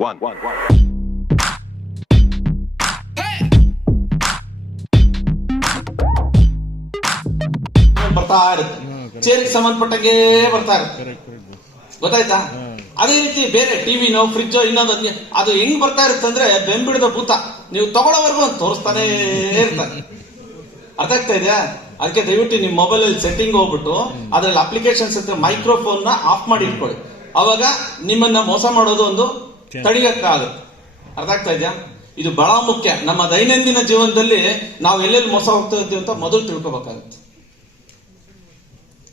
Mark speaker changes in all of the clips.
Speaker 1: One, one, one.
Speaker 2: ಬರ್ತಾ ಇರುತ್ತೆ. ಚೇರಿಗೆ ಸಂಬಂಧಪಟ್ಟಂಗೆ ಬರ್ತಾ ಗೊತ್ತಾಯ್ತಾ? ಅದೇ ರೀತಿ ಬೇರೆ ಟಿವಿನೋ ಫ್ರಿಜ್ಜೋ ಇನ್ನೊಂದು ಅದು ಹೆಂಗ್ ಬರ್ತಾ ಇರುತ್ತೆ ಅಂದ್ರೆ ಬೆಂಬಿಡದ ಭೂತ. ನೀವು ತಗೊಳ್ಳೋವರೆಗೂ ಅದು ತೋರಿಸ್ತಾನೆ ಇರ್ತಾರೆ. ಅರ್ಥ ಆಗ್ತಾ ಇದೆಯಾ? ಅದಕ್ಕೆ ದಯವಿಟ್ಟು ನಿಮ್ ಮೊಬೈಲ್ ಅಲ್ಲಿ ಸೆಟ್ಟಿಂಗ್ ಹೋಗ್ಬಿಟ್ಟು ಅದ್ರಲ್ಲಿ ಅಪ್ಲಿಕೇಶನ್ಸ್ ಅಂತ ಮೈಕ್ರೋಫೋನ್ನ ಆಫ್ ಮಾಡಿ ಇಟ್ಕೊಳ್ಳಿ. ಅವಾಗ ನಿಮ್ಮನ್ನ ಮೋಸ ಮಾಡೋದು ಒಂದು ತಡಿಯಕ್ಕಾಗುತ್ತೆ ಅರ್ಥ ಆಗ್ತಾ ಇದೆಯಾ? ಇದು ಬಹಳ ಮುಖ್ಯ. ನಮ್ಮ ದೈನಂದಿನ ಜೀವನದಲ್ಲಿ ನಾವು ಎಲ್ಲೆಲ್ಲಿ ಮೋಸ ಹೋಗ್ತಾ ಇದ್ದೀವಿ ಅಂತ ಮೊದಲು ತಿಳ್ಕೊಬೇಕಾಗುತ್ತೆ.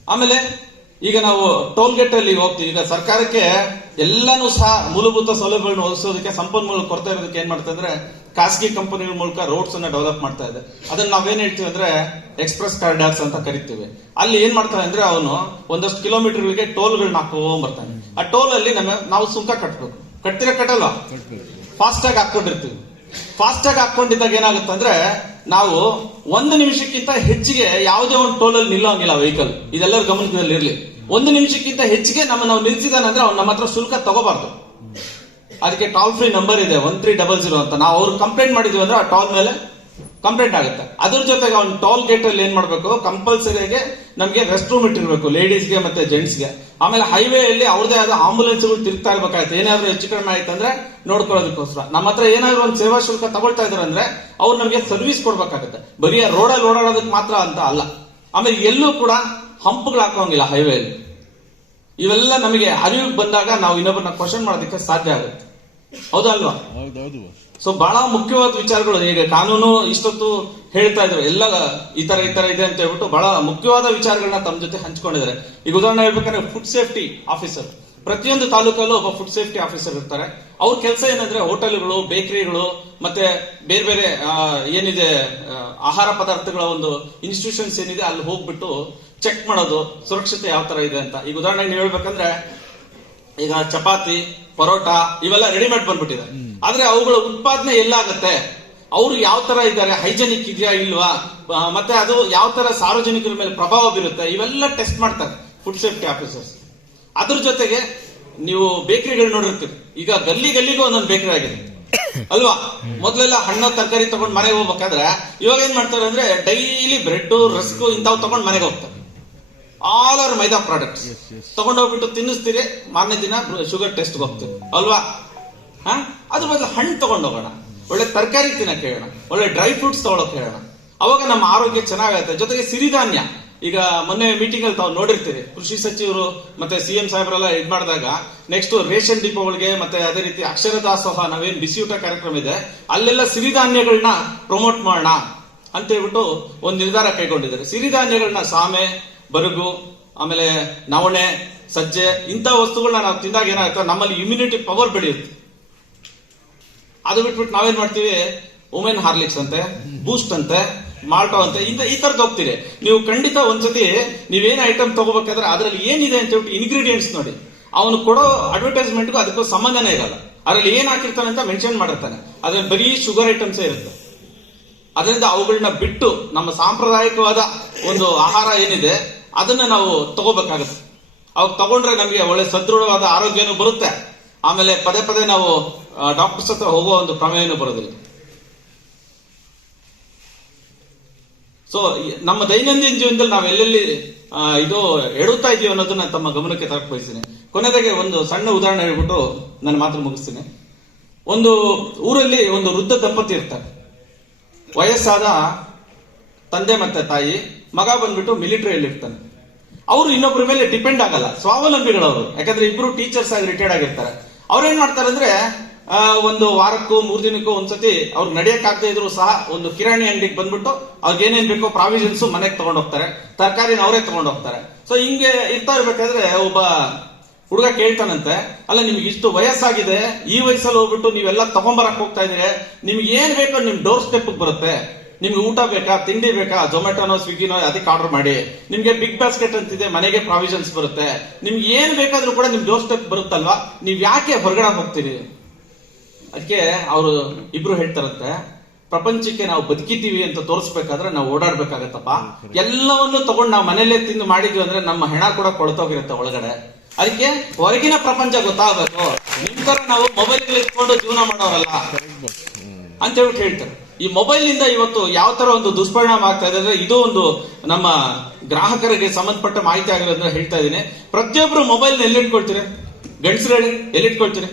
Speaker 2: ಆಮೇಲೆ ಈಗ ನಾವು ಟೋಲ್ ಗೇಟ್ ಅಲ್ಲಿ ಹೋಗ್ತೀವಿ. ಈಗ ಸರ್ಕಾರಕ್ಕೆ ಎಲ್ಲಾನು ಸಹ ಮೂಲಭೂತ ಸೌಲಭ್ಯಗಳನ್ನ ಒದಗಿಸೋದಕ್ಕೆ, ಸಂಪನ್ಮೂಲ ಕೊರತೆ ಇರೋದಕ್ಕೆ ಏನ್ ಮಾಡ್ತಾ ಇದ್ರೆ ಖಾಸಗಿ ಕಂಪನಿಗಳ ಮೂಲಕ ರೋಡ್ಸ್ ಅನ್ನ ಡೆವಲಪ್ ಮಾಡ್ತಾ ಇದೆ. ಅದನ್ನ ನಾವೇನ್ ಹೇಳ್ತೀವಿ ಅಂದ್ರೆ ಎಕ್ಸ್ಪ್ರೆಸ್ ಕಾರಿಡಾರ್ಸ್ ಅಂತ ಕರಿತೀವಿ. ಅಲ್ಲಿ ಏನ್ ಮಾಡ್ತಾನೆ ಅಂದ್ರೆ ಅವನು ಒಂದಷ್ಟು ಕಿಲೋಮೀಟರ್ಗಳಿಗೆ ಟೋಲ್ಗಳನ್ನ ಹಾಕೊಂಡ್ ಬರ್ತಾನೆ. ಆ ಟೋಲ್ ಅಲ್ಲಿ ನಮ್ಮ ನಾವು ಸುಂಕ ಕಟ್ಬೇಕು. ಕಟ್ತಿರ ಕಟ್ಟಲ್ವಾ? ಫಾಸ್ಟ್ ಆಗಿ ಹಾಕೊಂಡಿರ್ತೀವಿ ಫಾಸ್ಟ್ ಆಗಿ ಹಾಕೊಂಡಿದ್ದಾಗ ಏನಾಗುತ್ತೆ ಅಂದ್ರೆ ನಾವು ಒಂದು ನಿಮಿಷಕ್ಕಿಂತ ಹೆಚ್ಚಿಗೆ ಯಾವುದೇ ಒಂದು ಟೋಲ್ ಅಲ್ಲಿ ನಿಲ್ಲೋಂಗಿಲ್ಲ ವೆಹಿಕಲ್ ಇದೆಲ್ಲರ ಗಮನದಲ್ಲಿ ಇರಲಿ. ಒಂದು ನಿಮಿಷಕ್ಕಿಂತ ಹೆಚ್ಚಿಗೆ ನಮ್ಮ ನಾವು ನಿಲ್ಸಿದಾನಂದ್ರೆ ಅವ್ನು ನಮ್ಮ ಹತ್ರ ಶುಲ್ಕ ತಗೋಬಾರ್ದು. ಅದಕ್ಕೆ ಟೋಲ್ ಫ್ರೀ ನಂಬರ್ ಇದೆ ಒನ್ ತ್ರೀ ಡಬಲ್ ಜೀರೋ ಅಂತ. ನಾವು ಅವ್ರು ಕಂಪ್ಲೇಂಟ್ ಮಾಡಿದ್ವಿ ಅಂದ್ರೆ ಆ ಟೋಲ್ ಮೇಲೆ ಕಂಪ್ಲೇಂಟ್ ಆಗುತ್ತೆ. ಅದ್ರ ಜೊತೆಗೆ ಅವ್ನು ಟೋಲ್ ಗೇಟ್ ಅಲ್ಲಿ ಏನ್ ಮಾಡ್ಬೇಕು? ಕಂಪಲ್ಸರಿಯಾಗಿ ನಮ್ಗೆ ರೆಸ್ಟ್ ರೂಮ್ ಇಟ್ಟಿರ್ಬೇಕು ಲೇಡೀಸ್ಗೆ ಮತ್ತೆ ಜೆಂಟ್ಸ್ಗೆ ಆಮೇಲೆ ಹೈವೇ ಅಲ್ಲಿ ಅವ್ರದೇ ಆದ ಆಂಬುಲೆನ್ಸ್ಗಳು ತಿರುಗ್ತಾ ಇರ್ಬೇಕಾಯ್ತು. ಏನಾದ್ರೂ ಹೆಚ್ಚು ಕಡಿಮೆ ಆಯ್ತು ಅಂದ್ರೆ ನೋಡ್ಕೊಳ್ಳೋದಕ್ಕೋಸ್ಕರ. ನಮ್ಮ ಹತ್ರ ಏನಾದ್ರು ಒಂದು ಸೇವಾ ಶುಲ್ಕ ತಗೊಳ್ತಾ ಇದಾರೆ ಅಂದ್ರೆ ಅವ್ರು ನಮಗೆ ಸರ್ವಿಸ್ ಕೊಡ್ಬೇಕಾಗತ್ತೆ. ಬರೀ ರೋಡಲ್ಲಿ ಓಡಾಡೋದಕ್ಕೆ ಮಾತ್ರ ಅಂತ ಅಲ್ಲ. ಆಮೇಲೆ ಎಲ್ಲೂ ಕೂಡ ಹಂಪ್ಗಳು ಹಾಕೋಂಗಿಲ್ಲ ಹೈವೇಲಿ ಇವೆಲ್ಲ ನಮಗೆ ಅರಿವಿಗೆ ಬಂದಾಗ ನಾವು ಇನ್ನೊಬ್ಬರನ್ನ ಕ್ವಶನ್ ಮಾಡೋದಕ್ಕೆ ಸಾಧ್ಯ ಆಗುತ್ತೆ. ಹೌದಾ ಅಲ್ವಾ
Speaker 3: ಹೌದೌದು
Speaker 2: ಸೊ ಬಹಳ ಮುಖ್ಯವಾದ ವಿಚಾರಗಳು ಈಗ ಕಾನೂನು ಇಷ್ಟೊತ್ತು ಹೇಳ್ತಾ ಇದ್ರು. ಎಲ್ಲ ಈ ತರ ಈ ತರ ಇದೆ ಅಂತ ಹೇಳ್ಬಿಟ್ಟು ಬಹಳ ಮುಖ್ಯವಾದ ವಿಚಾರಗಳನ್ನ ತಮ್ಮ ಜೊತೆ ಹಂಚ್ಕೊಂಡಿದ್ದಾರೆ. ಈಗ ಉದಾಹರಣೆ ಹೇಳ್ಬೇಕಂದ್ರೆ ಫುಡ್ ಸೇಫ್ಟಿ ಆಫೀಸರ್ ಪ್ರತಿಯೊಂದು ತಾಲೂಕಲ್ಲೂ ಒಬ್ಬ ಫುಡ್ ಸೇಫ್ಟಿ ಆಫೀಸರ್ ಇರ್ತಾರೆ. ಅವ್ರ ಕೆಲಸ ಏನಂದ್ರೆ ಹೋಟೆಲ್ಗಳು, ಬೇಕರಿಗಳು, ಮತ್ತೆ ಬೇರೆ ಬೇರೆ ಏನಿದೆ ಆಹಾರ ಪದಾರ್ಥಗಳ ಒಂದು ಇನ್ಸ್ಟಿಟ್ಯೂಷನ್ಸ್ ಏನಿದೆ ಅಲ್ಲಿ ಹೋಗ್ಬಿಟ್ಟು ಚೆಕ್ ಮಾಡೋದು, ಸುರಕ್ಷತೆ ಯಾವ ತರ ಇದೆ ಅಂತ. ಈಗ ಉದಾಹರಣೆಗೆ ಹೇಳ್ಬೇಕಂದ್ರೆ ಈಗ ಚಪಾತಿ, ಪರೋಟ ಇವೆಲ್ಲ ರೆಡಿಮೇಡ್ ಬಂದ್ಬಿಟ್ಟಿದೆ. ಆದ್ರೆ ಅವುಗಳ ಉತ್ಪಾದನೆ ಎಲ್ಲಾಗತ್ತೆ. ಅವರು ಯಾವ ತರ ಇದ್ದಾರೆ? ಹೈಜೆನಿಕ್ ಇದೆಯಾ ಇಲ್ವಾ? ಮತ್ತೆ ಅದು ಯಾವ ತರ ಸಾರ್ವಜನಿಕರ ಮೇಲೆ ಪ್ರಭಾವ ಬೀರುತ್ತೆ? ಇವೆಲ್ಲ ಟೆಸ್ಟ್ ಮಾಡ್ತಾರೆ ಫುಡ್ ಸೇಫ್ಟಿ ಆಫೀಸರ್ಸ್ ಅದ್ರ ಜೊತೆಗೆ ನೀವು ಬೇಕರಿಗಳು ನೋಡಿರ್ತೀರಿ. ಈಗ ಗಲ್ಲಿ ಗಲ್ಲಿಗೂ ಒಂದೊಂದು ಬೇಕರಿ ಆಗಿದೆ. ಅಲ್ವಾ? ಮೊದಲೆಲ್ಲ ಹಣ್ಣು ತರಕಾರಿ ತಗೊಂಡು ಮನೆಗೆ ಹೋಗ್ಬೇಕಾದ್ರೆ ಇವಾಗ ಏನ್ ಮಾಡ್ತಾರೆ ಅಂದ್ರೆ ಡೈಲಿ ಬ್ರೆಡ್ ರಸ್ಕ್ ಇಂಥವು ತಗೊಂಡು ಮನೆಗೆ ಹೋಗ್ತಾರೆ. ಆಲ್ ಆರ್ ಮೈದಾ ಪ್ರಾಡಕ್ಟ್ಸ್ ತಗೊಂಡೋಗ್ಬಿಟ್ಟು ತಿನ್ನಿಸ್ತೀರಿ. ಮಾರನೇ ದಿನ ಶುಗರ್ ಟೆಸ್ಟ್ ಹೋಗ್ತೀರಿ. ಅಲ್ವಾ? ಅದ್ರ ಬದಲು ಹಣ್ಣು ತಗೊಂಡೋಗೋಣ ಒಳ್ಳೆ ತರಕಾರಿ ತಿನ್ನಕ್ಕೆ ಹೇಳೋಣ. ಒಳ್ಳೆ ಡ್ರೈ ಫ್ರೂಟ್ಸ್ ತಗೊಳಕ್ ಹೇಳೋಣ. ಅವಾಗ ನಮ್ಮ ಆರೋಗ್ಯ ಚೆನ್ನಾಗಿರುತ್ತೆ ಜೊತೆಗೆ ಸಿರಿಧಾನ್ಯ. ಈಗ ಮೊನ್ನೆ ಮೀಟಿಂಗ್ ಅಲ್ಲಿ ತಾವು ನೋಡಿರ್ತೀರಿ. ಕೃಷಿ ಸಚಿವರು ಮತ್ತೆ ಸಿಎಂ ಸಾಹೇಬ್ರೆಲ್ಲ ಇದ್ ಮಾಡಿದಾಗ ನೆಕ್ಸ್ಟ್ ರೇಷನ್ ಡಿಪೋಗಳಿಗೆ ಮತ್ತೆ ಅದೇ ರೀತಿ ಅಕ್ಷರ ದಾಸೋಹ ನಾವೇನು ಬಿಸಿಯೂಟ ಕಾರ್ಯಕ್ರಮ ಇದೆ. ಅಲ್ಲೆಲ್ಲ ಸಿರಿಧಾನ್ಯಗಳನ್ನ ಪ್ರಮೋಟ್ ಮಾಡೋಣ ಅಂತ ಹೇಳ್ಬಿಟ್ಟು ಒಂದು ನಿರ್ಧಾರ ಕೈಗೊಂಡಿದ್ದಾರೆ. ಸಿರಿಧಾನ್ಯಗಳನ್ನ ಸಾಮೆ, ಬರುಗು, ಆಮೇಲೆ ನವಣೆ, ಸಜ್ಜೆ ಇಂಥ ವಸ್ತುಗಳನ್ನ ನಾವು ತಿಂದಾಗ ಏನಾಗುತ್ತೆ ನಮ್ಮಲ್ಲಿ ಇಮ್ಯುನಿಟಿ ಪವರ್ ಬೆಳೆಯುತ್ತೆ. ಅದು ಬಿಟ್ಬಿಟ್ಟು ನಾವೇನ್ ಮಾಡ್ತೀವಿ? ವುಮೆನ್ ಹಾರ್ಲಿಕ್ಸ್ ಅಂತೆ ಬೂಸ್ಟ್ ಅಂತೆ ಮಾಲ್ಟೋ ಅಂತೆ, ಇಂತ ಈ ತರದ್ ಹೋಗ್ತೀರಿ. ನೀವು ಖಂಡಿತ ಒಂದ್ಸತಿ ನೀವೇನು ಐಟಮ್ ತಗೋಬೇಕಾದ್ರೆ ಅದ್ರಲ್ಲಿ ಏನಿದೆ ಅಂತ ಹೇಳ್ಬಿಟ್ಟು ಇಂಗ್ರೀಡಿಯೆಂಟ್ಸ್ ನೋಡಿ. ಅವನು ಕೊಡೋ ಅಡ್ವರ್ಟೈಸ್ಮೆಂಟ್ಗೂ ಅದಕ್ಕೂ ಸಂಬಂಧನೇ ಇರಲ್ಲ. ಅದ್ರಲ್ಲಿ ಏನ್ ಹಾಕಿರ್ತಾನೆ ಅಂತ ಮೆನ್ಷನ್ ಮಾಡಿರ್ತಾನೆ. ಅದ್ರಲ್ಲಿ ಬರೀ ಶುಗರ್ ಐಟಮ್ಸೇ ಇರುತ್ತೆ. ಅದರಿಂದ ಅವುಗಳನ್ನ ಬಿಟ್ಟು ನಮ್ಮ ಸಾಂಪ್ರದಾಯಿಕವಾದ ಒಂದು ಆಹಾರ ಏನಿದೆ, ಅದನ್ನ ನಾವು ತಗೋಬೇಕಾಗುತ್ತೆ. ಅವಾಗ ತಗೊಂಡ್ರೆ ನಮಗೆ ಒಳ್ಳೆ ಸದೃಢವಾದ ಆರೋಗ್ಯನೂ ಬರುತ್ತೆ. ಆಮೇಲೆ ಪದೇ ಪದೇ ನಾವು ಡಾಕ್ಟರ್ಸ್ ಹತ್ರ ಹೋಗೋ ಒಂದು ಪ್ರಮೇಯನೂ ಬರೋದಿಲ್ಲ. ಸೊ ನಮ್ಮ ದೈನಂದಿನ ಜೀವನದಲ್ಲಿ ನಾವು ಎಲ್ಲೆಲ್ಲಿ ಇದು ಎಡುತ್ತಾ ಇದೀವಿ ಅನ್ನೋದನ್ನ ತಮ್ಮ ಗಮನಕ್ಕೆ ತರಕ್ ಬಯಸ್ತೀನಿ. ಕೊನೆದಾಗೆ ಒಂದು ಸಣ್ಣ ಉದಾಹರಣೆ ಹೇಳ್ಬಿಟ್ಟು ನಾನು ಮಾತು ಮುಗಿಸ್ತೀನಿ. ಒಂದು ಊರಲ್ಲಿ ಒಂದು ವೃದ್ಧ ದಂಪತಿ ಇರ್ತಾರೆ. ವಯಸ್ಸಾದ ತಂದೆ ಮತ್ತೆ ತಾಯಿ, ಮಗ ಬಂದ್ಬಿಟ್ಟು ಮಿಲಿಟರಿಯಲ್ಲಿ ಇರ್ತಾನೆ. ಅವರು ಇನ್ನೊಬ್ಬರ ಮೇಲೆ ಡಿಪೆಂಡ್ ಆಗಲ್ಲ. ಸ್ವಾವಲಂಬಿಗಳವರು. ಯಾಕಂದ್ರೆ ಇಬ್ರು ಟೀಚರ್ಸ್ ಆಗಿ ರಿಟೈರ್ಡ್ ಆಗಿರ್ತಾರೆ. ಅವ್ರೇನ್ ಮಾಡ್ತಾರೆ ಅಂದ್ರೆ ಆ, ಒಂದು ವಾರಕ್ಕೂ ಮೂರು ದಿನಕ್ಕೂ ಒಂದ್ಸತಿ ಅವ್ರು ನಡೆಯಕ್ ಆಗದೆ ಇದ್ರು ಸಹ ಒಂದು ಕಿರಾಣಿ ಅಂಗಡಿಗೆ ಬಂದ್ಬಿಟ್ಟು ಅವ್ರಿಗೆ ಏನೇನ್ ಬೇಕೋ ಪ್ರಾವಿಷನ್ಸ್ ಮನೆಗೆ ತಗೊಂಡ್ ಹೋಗ್ತಾರೆ. ತರಕಾರಿನ ಅವರೇ ತಗೊಂಡ್ ಹೋಗ್ತಾರೆ. ಸೊ ಹಿಂಗೆ ಇರ್ತಾ ಇರ್ಬೇಕಾದ್ರೆ ಒಬ್ಬ ಹುಡುಗ ಕೇಳ್ತಾನಂತೆ ಅಲ್ಲ ನಿಮ್ಗೆ ಇಷ್ಟು ವಯಸ್ಸಾಗಿದೆ ಈ ವಯಸ್ಸಲ್ಲಿ ಹೋಗ್ಬಿಟ್ಟು ನೀವೆಲ್ಲ ತಗೊಂಬರಕ್ ಹೋಗ್ತಾ ಇದ್ರೆ ನಿಮ್ಗೆ ಏನ್ ಬೇಕೋ ನಿಮ್ ಡೋರ್ ಸ್ಟೆಪ್ ಬರುತ್ತೆ. ನಿಮ್ಗೆ ಊಟ ಬೇಕಾ ತಿಂಡಿ ಬೇಕಾ ಜೊಮ್ಯಾಟೋನೋ ಸ್ವಿಗ್ಗಿನೋ ಅದಕ್ಕೆ ಆರ್ಡರ್ ಮಾಡಿ. ನಿಮ್ಗೆ ಬಿಗ್ ಬಾಸ್ಕೆಟ್ ಅಂತಿದೆ ಮನೆಗೆ ಪ್ರಾವಿಷನ್ಸ್ ಬರುತ್ತೆ. ನಿಮ್ಗೆ ಏನ್ ಬೇಕಾದ್ರೂ ಕೂಡ ನಿಮ್ ಡೋರ್ ಸ್ಟೆಪ್ ಬರುತ್ತಲ್ವಾ? ನೀವ್ ಯಾಕೆ ಹೊರಗಡೆ ಹೋಗ್ತೀರಿ? ಅದಕ್ಕೆ ಅವರು ಇಬ್ರು ಹೇಳ್ತಾರಂತೆ, ಪ್ರಪಂಚಕ್ಕೆ ನಾವು ಬದುಕಿದ್ದೀವಿ ಅಂತ ತೋರಿಸ್ಬೇಕಾದ್ರೆ ನಾವು ಓಡಾಡ್ಬೇಕಾಗತ್ತಪ್ಪ. ಎಲ್ಲವನ್ನು ತಗೊಂಡು ನಾವು ಮನೇಲೆ ತಿಂದು ಮಾಡಿದ್ವಿ ಅಂದ್ರೆ ನಮ್ಮ ಹೆಣ ಕೂಡ ಕೊಳ್ತೋಗಿರುತ್ತೆ ಒಳಗಡೆ. ಅದಕ್ಕೆ ಹೊರಗಿನ ಪ್ರಪಂಚ ಗೊತ್ತಾಗಬೇಕು. ನಿಮ್ ತರ ನಾವು ಮೊಬೈಲ್ ಇಟ್ಕೊಂಡು ಜೀವನ ಮಾಡೋರಲ್ಲ. ಅಂತ ಹೇಳ್ಬಿಟ್ಟು ಹೇಳ್ತಾರೆ. ಈ ಮೊಬೈಲ್ ಇಂದ ಇವತ್ತು ಯಾವ ತರ ಒಂದು ದುಷ್ಪರಿಣಾಮ ಆಗ್ತಾ ಇದೆ ಅಂದ್ರೆ ಇದು ಒಂದು ನಮ್ಮ ಗ್ರಾಹಕರಿಗೆ ಸಂಬಂಧಪಟ್ಟ ಮಾಹಿತಿ ಆಗಿರೋದ್ರಿಂದ ಹೇಳ್ತಾ ಇದ್ದೀನಿ. ಪ್ರತಿಯೊಬ್ರು ಮೊಬೈಲ್ ಎಲ್ಲಿಟ್ಕೊಳ್ತೀರಿ ಗಂಡಸರು ಹೇಳಿ ಎಲ್ಲಿಟ್ಕೊಳ್ತೀರಿ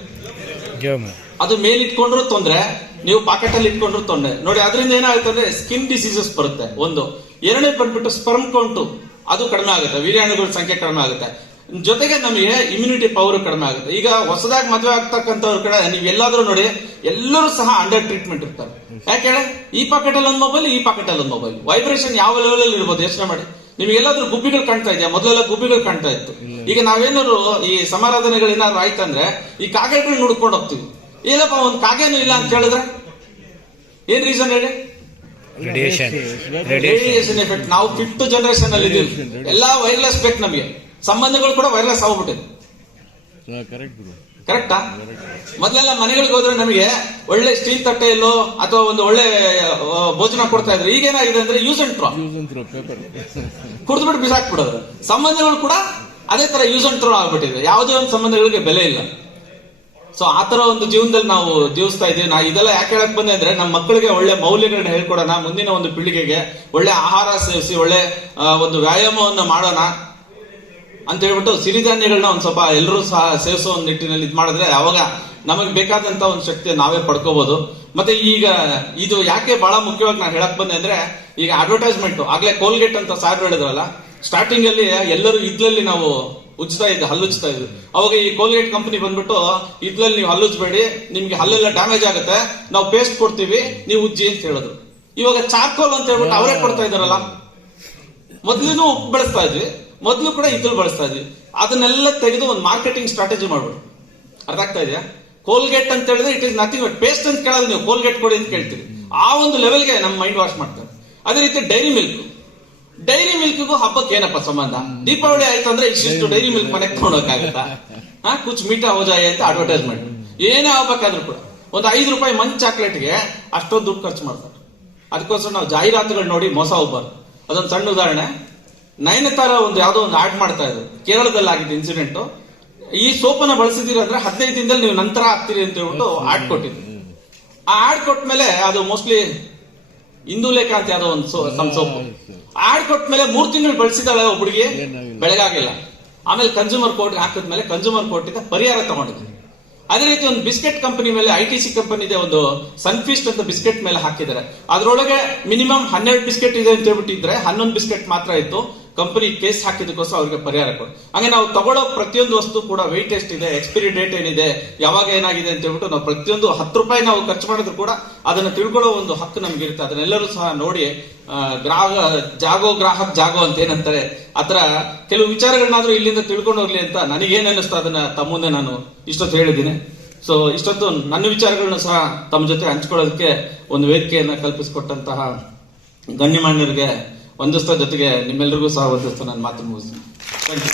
Speaker 2: ಅದು ಮೇಲಿಟ್ಕೊಂಡ್ರು ತೊಂದ್ರೆ, ನೀವು ಪಾಕೆಟ್ ಅಲ್ಲಿ ಇಟ್ಕೊಂಡ್ರು ತೊಂದ್ರೆ. ನೋಡಿ, ಅದರಿಂದ ಏನಾಗುತ್ತೆ ಅಂದ್ರೆ ಸ್ಕಿನ್ ಡಿಸೀಸಸ್ ಬರುತ್ತೆ. ಒಂದು. ಎರಡನೇ ಬಂದ್ಬಿಟ್ಟು ಸ್ಪರ್ಮ್ ಕೌಂಟು ಅದು ಕಡಿಮೆ ಆಗುತ್ತೆ. ವೀರ್ಯಾಣುಗಳ ಸಂಖ್ಯೆ ಕಡಿಮೆ ಆಗುತ್ತೆ. ಜೊತೆಗೆ ನಮಗೆ ಇಮ್ಯುನಿಟಿ ಪವರ್ ಕಡಿಮೆ ಆಗುತ್ತೆ. ಈಗ ಹೊಸದಾಗಿ ಮದುವೆ ಆಗ್ತಕ್ಕಂಥವ್ರ ಕಡೆ ನೀವು ಎಲ್ಲಾದ್ರೂ ನೋಡಿ, ಎಲ್ಲರೂ ಸಹ ಅಂಡರ್ ಟ್ರೀಟ್ಮೆಂಟ್ ಇರ್ತಾರೆ. ಯಾಕೆ ಈ ಪಾಕೆಟ್ ಅಲ್ಲಿ ಒಂದು ಮೊಬೈಲ್ ಈ ಪಾಕೆಟ್ ಅಲ್ಲಿ ಒಂದು ಮೊಬೈಲ್ ವೈಬ್ರೇಷನ್ ಯಾವ ಲೆವೆಲ್ ಅಲ್ಲಿ ಇರ್ಬೋದು? ಯೋಚನೆ ಮಾಡಿ. ನಿಮ್ಗೆ ಎಲ್ಲಾದ್ರೂ ಗುಬ್ಬಿಗಳು ಕಾಣ್ತಾ ಇದೆಯಾ? ಮೊದಲೆಲ್ಲ ಗುಬ್ಬಿಗಳು ಕಾಣ್ತಾ ಇತ್ತು. ಈಗ ನಾವೇನಾದ್ರು ಈ ಸಮಾರಾಧನೆಗಳು ಏನಾದ್ರು ಆಯ್ತಂದ್ರೆ ಈ ಕಾಗೆಗಳನ್ನ ನುಡ್ಕೊಂಡು ಹೋಗ್ತೀವಿ. ಏನಪ್ಪ ಒಂದು ಕಾಗೆನೂ ಇಲ್ಲ ಅಂತ ಹೇಳಿದ್ರೆ ಏನ್ ರೀಸನ್ ಹೇಳಿ?
Speaker 3: ರೇಡಿಯೇಷನ್
Speaker 2: ರೇಡಿಯೇಷನ್ ಎಫೆಕ್ಟ್ ನಾವು ಫಿಫ್ತ್ ಜನರೇಷನ್ ಅಲ್ಲಿ ಇದೀವಿ. ಎಲ್ಲಾ ವೈರ್ಲೆಸ್ ಬೇಕು ನಮಗೆ. ಸಂಬಂಧಗಳು ಕೂಡ ವೈರ್ಲೆಸ್ ಆಗ್ಬಿಟ್ಟಿದೆ.
Speaker 4: ಕರೆಕ್ಟ್?
Speaker 2: ಮೊದಲೆಲ್ಲ ಮನೆಗಳಿಗೆ ಹೋದ್ರೆ ನಮಗೆ ಒಳ್ಳೆ ಸ್ಟೀಲ್ ತಟ್ಟೆಯಲ್ಲೋ ಅಥವಾ ಒಂದು ಒಳ್ಳೆ ಭೋಜನ ಕೊಡ್ತಾ ಇದ್ರು. ಈಗ ಏನಾಗಿದೆ ಅಂದ್ರೆ ಯೂಸ್ ಅಂಡ್ ಥ್ರೋ ಕುಡಿದ್ಬಿಟ್ಟು ಬಿಸಾಕ್ಬಿಡೋದು. ಸಂಬಂಧಗಳು ಕೂಡ ಅದೇ ತರ ಯೂಸ್ ಅಂಡ್ ಥ್ರೋ ಆಗ್ಬಿಟ್ಟಿದೆ. ಯಾವುದೇ ಒಂದು ಸಂಬಂಧಗಳಿಗೆ ಬೆಲೆ ಇಲ್ಲ. ಸೊ ಆ ತರ ಒಂದು ಜೀವನದಲ್ಲಿ ನಾವು ಜೀವಿಸ್ತಾ ಇದೀವಿ ನಾ ಇದೆಲ್ಲ ಯಾಕೆ ಹೇಳಕ್ ಬಂದೆ ಅಂದ್ರೆ ನಮ್ಮ ಮಕ್ಕಳಿಗೆ ಒಳ್ಳೆ ಮೌಲ್ಯಗಳನ್ನ ಹೇಳ್ಕೊಡೋಣ ಮುಂದಿನ ಒಂದು ಪೀಳಿಗೆಗೆ ಒಳ್ಳೆ ಆಹಾರ ಸೇವಿಸಿ ಒಳ್ಳೆ ಒಂದು ವ್ಯಾಯಾಮವನ್ನು ಮಾಡೋಣ. ಅಂತ ಹೇಳ್ಬಿಟ್ಟು ಸಿರಿಧಾನ್ಯಗಳನ್ನ ಒಂದ್ ಸ್ವಲ್ಪ ಎಲ್ಲರೂ ಸಹ ಸೇವಿಸೋ ಒಂದು ನಿಟ್ಟಿನಲ್ಲಿ ಇದು ಮಾಡಿದ್ರೆ ಅವಾಗ ನಮಗೆ ಬೇಕಾದಂತ ಒಂದು ಶಕ್ತಿ ನಾವೇ ಪಡ್ಕೋಬಹುದು ಮತ್ತೆ ಈಗ ಇದು ಯಾಕೆ ಬಹಳ ಮುಖ್ಯವಾಗಿ ನಾನು ಹೇಳಕ್ ಬಂದೆ ಅಂದ್ರೆ, ಈಗ ಅಡ್ವರ್ಟೈಸ್ಮೆಂಟ್ ಆಗ್ಲೇ ಕೋಲ್ಗೇಟ್ ಅಂತ ಸಾರ್ ಹೇಳಿದ್ರಲ್ಲ ಸ್ಟಾರ್ಟಿಂಗ್ ಅಲ್ಲಿ ಎಲ್ಲರೂ ಇದ್ಲಲ್ಲಿ ನಾವು ಉಜ್ತಾ ಇದ್ದೆ ಹಲ್ಲುಜ್ತಾ ಇದ್ವಿ. ಅವಾಗ ಈ ಕೋಲ್ಗೇಟ್ ಕಂಪನಿ ಬಂದ್ಬಿಟ್ಟು, ಇದ್ಲಲ್ಲಿ ನೀವು ಹಲ್ಲುಜ್ಬೇಡಿ ನಿಮ್ಗೆ ಹಲ್ಲೆಲ್ಲ ಡ್ಯಾಮೇಜ್ ಆಗುತ್ತೆ, ನಾವು ಪೇಸ್ಟ್ ಕೊಡ್ತೀವಿ, ನೀವು ಉಜ್ಜಿ ಅಂತ ಹೇಳಿದ್ರು. ಇವಾಗ ಚಾರ್ಕೋಲ್ ಅಂತ ಹೇಳ್ಬಿಟ್ಟು ಅವರೇ ಕೊಡ್ತಾ ಇದಾರಲ್ಲ ಮೊದ್ಲಿನೂ ಬಳಸ್ತಾ ಇದ್ವಿ. ಮೊದ್ಲು ಕೂಡ ಇದ್ರಲ್ಲಿ ಬಳಸ್ತಾ ಇದ್ವಿ. ಅದನ್ನೆಲ್ಲ ತೆಗೆದು ಒಂದು ಮಾರ್ಕೆಟಿಂಗ್ ಸ್ಟ್ರಾಟಜಿ ಮಾಡ್ಬೋದು ಅರ್ಥ ಆಗ್ತಾ ಇದೆಯಾ? ಕೋಲ್ಗೇಟ್ ಅಂತ ಹೇಳಿದ್ರೆ it is nothing but paste ಅಂತ ಕೇಳಲ್ಲ ನೀವು. ಕೋಲ್ಗೇಟ್ ಕೊಡಿ ಅಂತ ಕೇಳ್ತೀವಿ. ಆ ಒಂದು ಲೆವೆಲ್ಗೆ ನಮ್ಮ ಮೈಂಡ್ ವಾಶ್ ಮಾಡ್ತಾರೆ. ಅದೇ ರೀತಿ ಡೈರಿ ಮಿಲ್ಕ್ ಡೈರಿ ಮಿಲ್ಕ್ಗೂ ಹಬ್ಬಕ್ಕೆ ಏನಪ್ಪ ಸಂಬಂಧ? ದೀಪಾವಳಿ ಆಯ್ತು ಅಂದ್ರೆ ಇಷ್ಟಿಷ್ಟು ಡೈರಿ ಮಿಲ್ಕ್ ಮನೆಗೆ ತಗೊಂಡೋಗಕ್ಕಾಗತ್ತಾ ಹಾ, ಕುಚ್ ಮೀಠಾ ಹೋಜಾಯಿ ಅಂತ ಅಡ್ವರ್ಟೈಸ್ಮೆಂಟ್ ಏನೇ ಆಗ್ಬೇಕಾದ್ರೂ ಕೂಡ. ಒಂದು ಐದು ರೂಪಾಯಿ ಮಂಚ್ ಚಾಕ್ಲೇಟ್ಗೆ ಅಷ್ಟೊಂದು ದುಡ್ಡು ಖರ್ಚು ಮಾಡ್ತಾರೆ. ಅದಕ್ಕೋಸ್ಕರ ನಾವು ಜಾಹೀರಾತುಗಳು ನೋಡಿ ಮೋಸ ಹೋಗ್ಬಾರ್ದು. ಅದೊಂದು ಸಣ್ಣ ಉದಾಹರಣೆ. ನಯನತಾರ ಒಂದು ಯಾವುದೋ ಒಂದು ಆಡ್ ಮಾಡ್ತಾ ಇದ್ರು. ಕೇರಳದಲ್ಲಿ ಆಗಿದ್ದ ಇನ್ಸಿಡೆಂಟ್ ಈ ಸೋಪನ್ನ ಬಳಸಿದಿರ ಅಂದ್ರೆ ಹದಿನೈದು ದಿನದಲ್ಲಿ ನೀವು ನಂತರ ಆಗ್ತೀರಿ ಅಂತ ಹೇಳ್ಬಿಟ್ಟು ಆಡ್ ಕೊಟ್ಟಿದ್ರು. ಆ ಆಡ್ ಕೊಟ್ಮೇಲೆ ಅದು ಮೋಸ್ಟ್ಲಿ ಇಂದುಲೇಖ ಅಂತ ಯಾವ್ದೋ ಒಂದು ಸೋಪ್ ಆಡ್ ಕೊಟ್ಮೇಲೆ ಮೂರ್ ತಿಂಗಳು ಬಳಸಿದಾಳೆ ಒಬ್ಬ ಹುಡುಗಿ. ಬೆಳಗಾಗಿಲ್ಲ. ಆಮೇಲೆ ಕನ್ಸ್ಯೂಮರ್ ಕೋರ್ಟ್ ಹಾಕಿದ್ಮೇಲೆ ಕನ್ಸ್ಯೂಮರ್ ಕೋರ್ಟ್ ಇಂದ ಪರಿಹಾರ ತಗೊಂಡಿದ್ರು. ಅದೇ ರೀತಿ ಒಂದು ಬಿಸ್ಕೆಟ್ ಕಂಪನಿ ಮೇಲೆ ಐ ಟಿ ಸಿ ಕಂಪನಿ ಇದೆ ಒಂದು ಸನ್ಫೀಸ್ಟ್ ಅಂತ ಬಿಸ್ಕೆಟ್ ಮೇಲೆ ಹಾಕಿದ್ದಾರೆ. ಅದರೊಳಗೆ ಮಿನಿಮಮ್ ಹನ್ನೆರಡು ಬಿಸ್ಕೆಟ್ ಇದೆ ಅಂತ ಹೇಳ್ಬಿಟ್ಟಿದ್ರೆ ಹನ್ನೊಂದು ಬಿಸ್ಕೆಟ್ ಮಾತ್ರ ಇತ್ತು. ಕಂಪನಿ ಕೇಸ್ ಹಾಕಿದಕ್ಕೋಸ್ಕರ ಅವ್ರಿಗೆ ಪರಿಹಾರ ಕೊಡು. ಹಾಗೆ ನಾವು ತಗೊಳ್ಳೋ ಪ್ರತಿಯೊಂದು ವಸ್ತು ಕೂಡ ವೆಯ್ಟ್ ಇದೆ ಎಕ್ಸ್ಪೈರಿ ಡೇಟ್ ಏನಿದೆ, ಯಾವಾಗ ಏನಾಗಿದೆ ಅಂತ ಹೇಳ್ಬಿಟ್ಟು ನಾವು ಪ್ರತಿಯೊಂದು ಹತ್ತು ರೂಪಾಯಿ ನಾವು ಖರ್ಚು ಮಾಡಿದ್ರು ಕೂಡ ಅದನ್ನು ತಿಳ್ಕೊಳ್ಳೋ ಒಂದು ಹಕ್ಕು ನಮಗಿರುತ್ತೆ ಅದನ್ನೆಲ್ಲರೂ ಸಹ ನೋಡಿ ಗ್ರಾಹಕ, ಜಾಗೋ ಗ್ರಾಹಕ ಜಾಗೋ ಅಂತ ಏನಂತಾರೆ ಆತರ ಕೆಲವು ವಿಚಾರಗಳನ್ನಾದ್ರೂ ಇಲ್ಲಿಂದ ತಿಳ್ಕೊಂಡು ಹೋಗ್ಲಿ ಅಂತ ನನಗೇನ್ ಅನ್ನಿಸ್ತು ಅದನ್ನ ತಮ್ಮೊಂದೆ ನಾನು ಇಷ್ಟೊತ್ತು ಹೇಳಿದ್ದೀನಿ. ಸೊ ಇಷ್ಟೊತ್ತು ನನ್ನ ವಿಚಾರಗಳನ್ನ ಸಹ ತಮ್ಮ ಜೊತೆ ಹಂಚ್ಕೊಳ್ಳೋದಕ್ಕೆ ಒಂದು ವೇದಿಕೆಯನ್ನ ಕಲ್ಪಿಸಿಕೊಟ್ಟಂತಹ ಗಣ್ಯಮಾನ್ಯರಿಗೆ ಒಂದಿಸ್ತ ಜೊತೆಗೆ ನಿಮ್ಮೆಲ್ಲರಿಗೂ ಸಹ ವಂದಿಸ್ತಾ ನನ್ನ ಮಾತು ಮುಗಿಸ್ತೀನಿ ಥ್ಯಾಂಕ್ you.